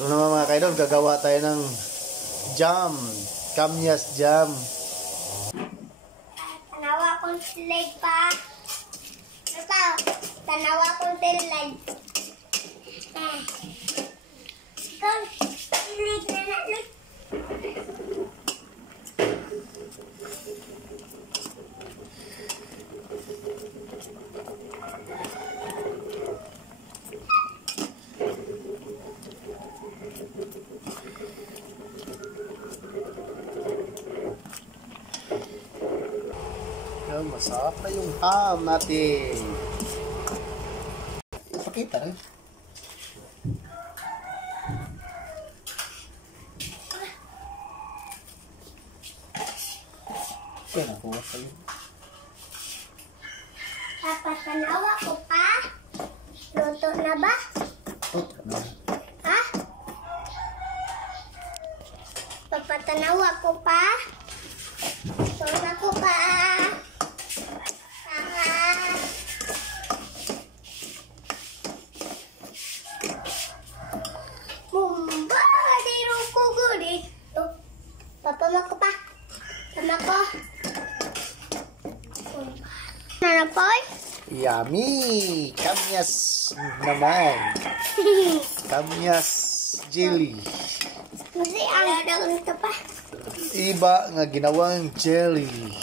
Ito naman mga kaidol, gagawa tayo ng jam. Kamyas jam. Tanawa kong slide pa. Ito, tanawa kong slide. Ikaw, slide na natin. Masarap na yung ham natin. Pakita rin. Okay, nakuha sa'yo. Papatanawa ko pa. Luto na ba? Luto na. Ha? Papatanawa ko pa. Luto na ko pa. Papa ko pa. Sama ko. Nanapoy? Yummy! Kamyas naman. Kamyas jelly. Kasi ang daon ito pa. Iba nga ginawang jelly.